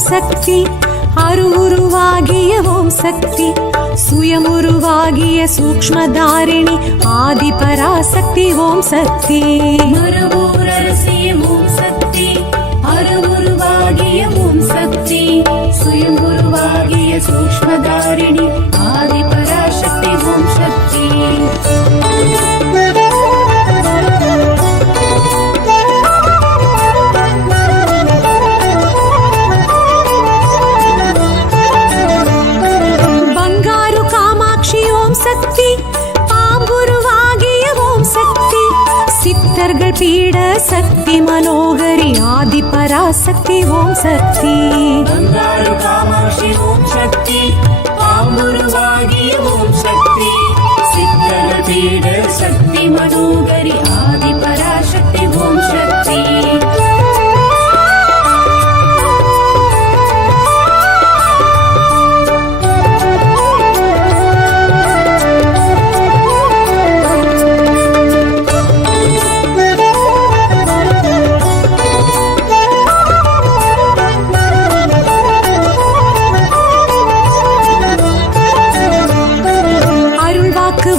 ஓம் சக்தி அருவுருவாகிய ஓம் சக்தி சுயமுருவாகிய சூக்ஷ்மதாரிணி ஆதி பராசக்தி ஓம் சக்தி மரபூரரசிய ஓம் சக்தி அருவுருவாகிய ஓம் சக்தி சுயமுருவாகிய சூக்ஷ்மதாரிணி ஆதி பராசக்தி ஓம் சக்தி சித்தர்கள் பீட சக்தி மனோகரி ஆதி பராசக்தி ஓம் சக்தி பங்காரு காமாட்சி ஓம் சக்தி பாம்புருவாகிய ஓம் சக்தி சித்தர்கள் பீட சக்தி மனோகரி ஆதி பராசக்தி ஓம் சக்தி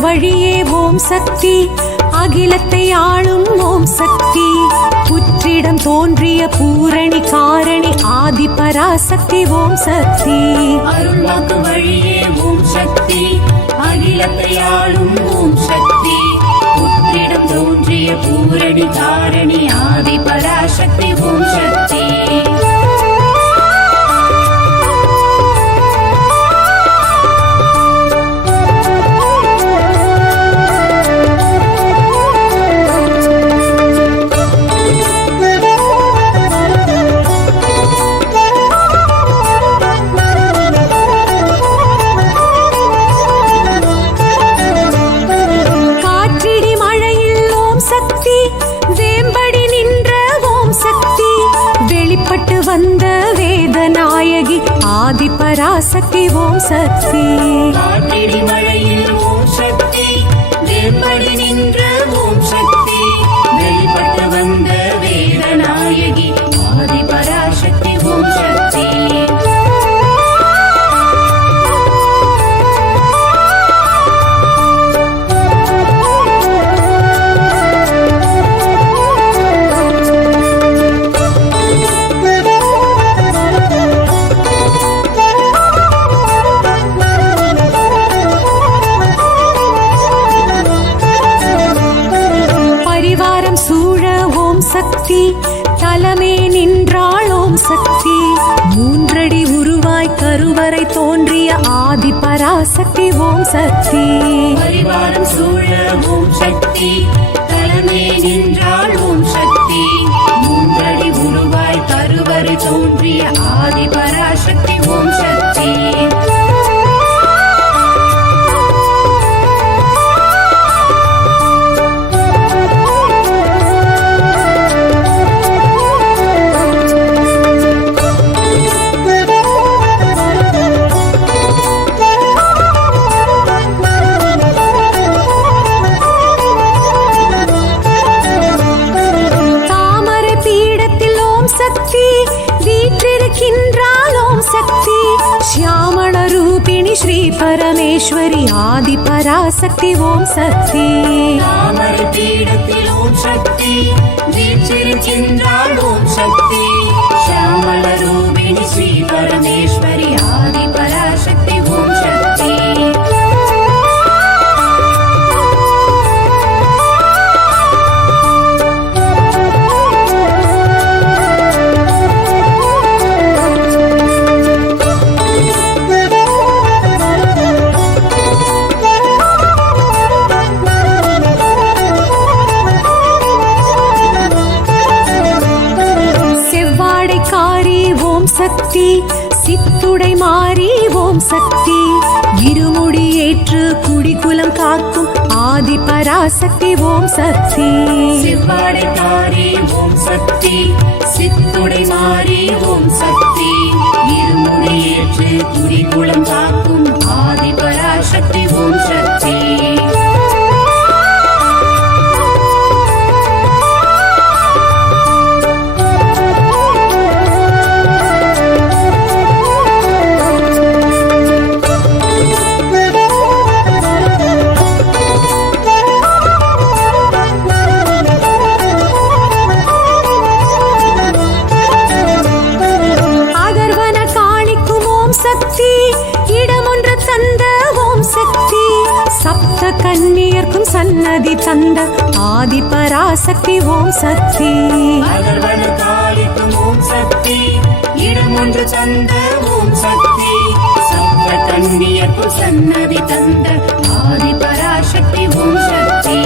வழியே ஓம் சக்தி அகிலத்தை ஆளும் ஓம் சக்தி புற்றிடம் தோன்றிய பூரணி காரணி ஆதி பராசக்தி ஓம் சக்தி அருள்வாக்கு வழியே ஓம் சக்தி அகிலத்தை ஆளும் ஓம் சக்தி புற்றிடம் தோன்றிய பூரணி காரணி ஆதி பராசக்தி ஓம் சக்தி வந்த வேதநாயகி ஆதி பராசக்தி ஓம் சக்தி காற்றிடி மழையில் ஓம் சக்தி வேம்படி நின்ற ஓம் சக்தி வெளிப்பட்டு வந்த வேதநாயகி ஆதி பராசக்தி ஓம் சக்தி சக்தி தலமே நின்றாள் ஓம் சக்தி மூன்றடி உருவாய் கருவறை தோன்றிய ஆதி பராசக்தி ஓம் சக்தி பரிவாரம் சூழ ஓம் சக்தி தலமே நின்றாள் ஓம் சக்தி மூன்றடி உருவாய் கருவறை தோன்றிய ஆதி பராசக்தி ஓம் சக்தி ஸ்ரீ பரமேஸ்வரி ஆதி பராசக்தி ஓம் சக்தி தாமரை பீடத்தில் ஓம் சக்தி வீற்றிருக்கின்றாள் ஓம் சக்தி ஷியாமள ரூபிணி ஸ்ரீ பரமேஸ்வரி ஆதி பராசக்தி ஓம் சக்தி சக்தி சித்துடை மாறி ஓம் சக்தி இருமுடி ஏற்று குடிகுலம் காக்கும் ஆதி பராசக்தி ஓம் சக்தி செவ்வாடை காரி ஓம் சக்தி சித்துடை மாறி ஓம் சக்தி இருமுடி ஏற்று குடிகுலம் காக்கும் ஆதி பராசக்தி ஓம் சக்தி சன்னதி தந்த ஆதி பராசக்தி ஓம் சக்தி. அகர்வன காளிக்கும் ஓம் சக்தி, இடம் ஒன்று தந்த ஓம் சக்தி, சப்த கன்னியர்க்கு சன்னதி தந்த ஆதி பராசக்தி ஓம் சக்தி.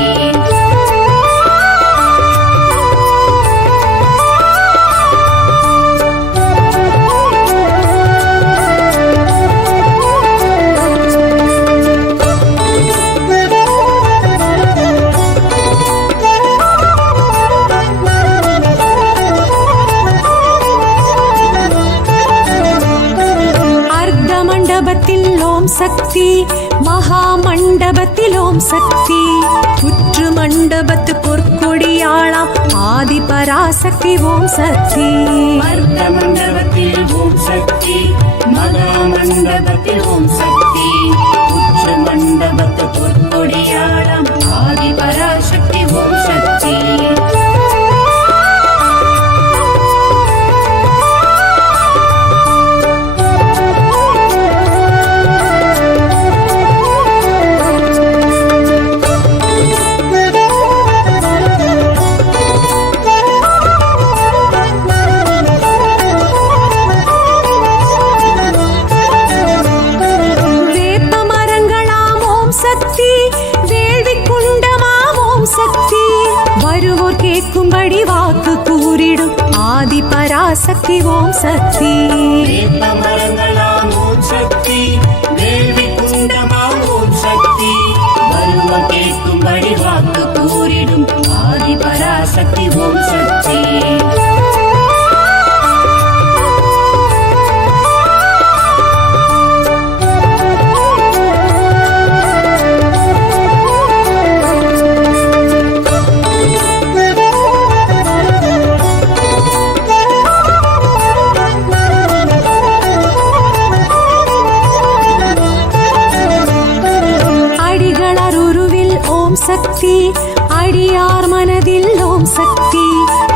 ஓம் சக்தி, மகா மண்டபத்தில் ஓம் சக்தி, புற்று மண்டபத்து பொற்கொடியாளாம் ஆதி பராசக்தி ஓம் சக்தி. அர்த்த மண்டபத்தில் ஓம் சக்தி, மகா மண்டபத்தில் ஓம் சக்தி, புற்று மண்டபத்து பொற்கொடியாளாம் ஆதி பராசக்தி ஓம் சக்தி. வாக்கு கூறிடும் ஆதி பராசக்தி ஓம் சக்தி. மரங்களாம் ஓம் சக்தி, வேள்வி குண்டமாம் ஓம் சக்தி, வருவம் கேட்கும்படி வாக்கு கூறிடும் ஆதி பராசக்தி ஓம் சக்தி. சக்தி, அடியார் மனதில் ஓம் சக்தி,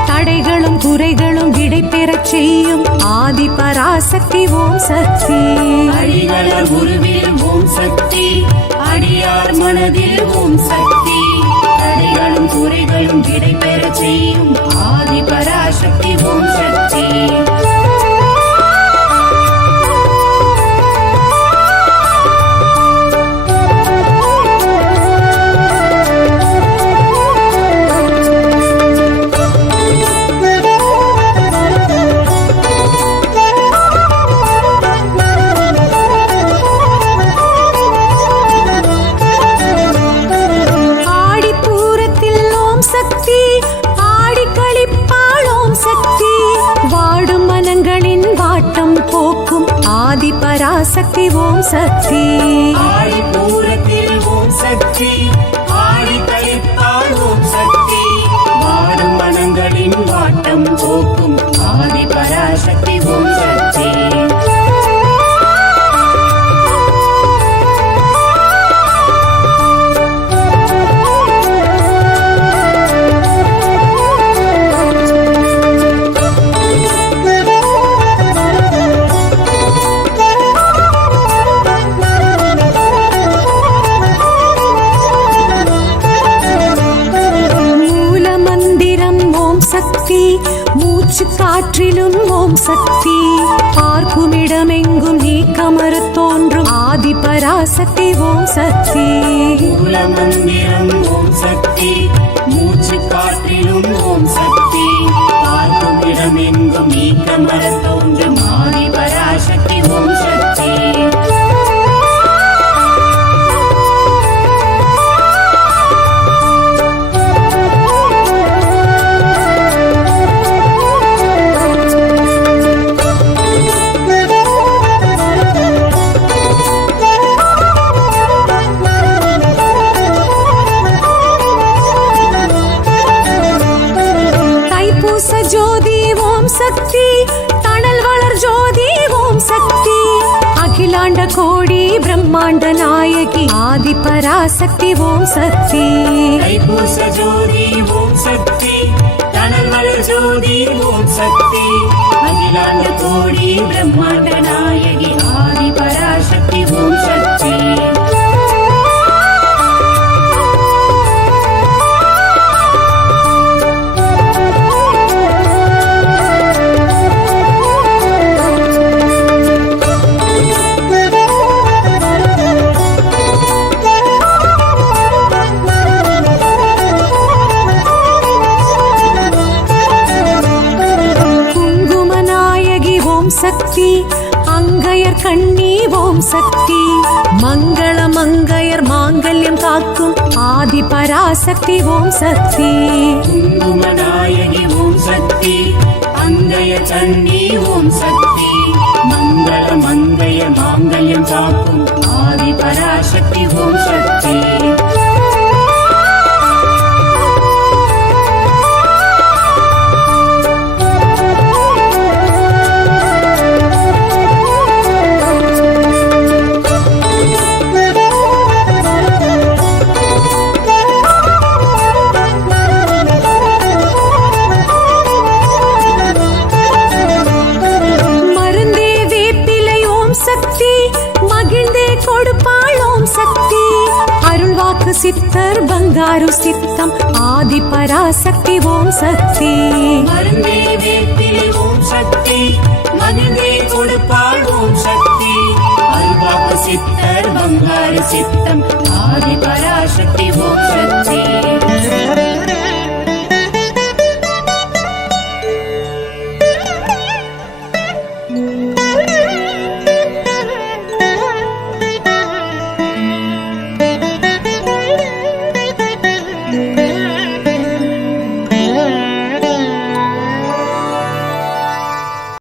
தடைகளும் குறைகளும் விடை பெறச் செய்யும் ஆதி பராசக்தி ஓம் சக்தி. அடிகளர் உருவில் ஓம் சக்தி, அடியார் மனதில் ஓம் சக்தி, தடைகளும் குறைகளும் விடை பெறச் செய்யும் ஆதி பராசக்தி ஓம் சக்தி. ஆதி பராசக்தி ஓம் சக்தி. ஆடிப்பூரத்தில் ஓம் சக்தி, ஆடி கழிப்பாள் ஓம் சக்தி, வாடும் மனங்களின் வாட்டம் போக்கும் ஆதி பராசக்தி ஓம் சக்தி. மூச்சு காற்றிலும் ஓம் சக்தி, பார்க்குமிடமெங்கும் நீக்கமறு தோன்றும் ஆதி பராசக்தி ஓம் சக்தி. மூலமந்திரம் ஓம் சக்தி, மூச்சு காற்றிலும் ஓம் சக்தி, பார்க்குமிடமெங்கும் நீக்கமறு தோன்றும் ஆதி பராசக்தி ஓம் சக்தி. சக்தி, தணல் வளர் ஜோதி ஓம் சக்தி, அகிலாண்ட கோடி பிரம்மாண்ட நாயகி ஆதி பராசக்தி ஓம் சக்தி. தைப்பூச ஜோதி ஓம் சக்தி, தணல் வளர் ஜோதி ஓம் சக்தி, அகிலாண்ட கோடி பிரம்மாண்ட நாயகி ஆதி பராசக்தி ஓம் சக்தி. அங்கையர் கண்ணி ஓம் சக்தி மங்கள மங்கையர் மாங்கல்யம் காக்கும் ஆதி பராசக்தி ஓம் சக்தி குங்குமநாயகி ஓம் சக்தி அங்கய கண்ணி ஓம் சக்தி மங்கள மங்கைய மாங்கல்யம் காக்கும் ஆதி பராசக்தி ஓம் சக்தி சித்தர் பங்காரு சித்தம் ஆதி பராசக்தி ஓம் சக்தி மருந்தே வேப்பிலை ஓம் சக்தி மகிழ்ந்தே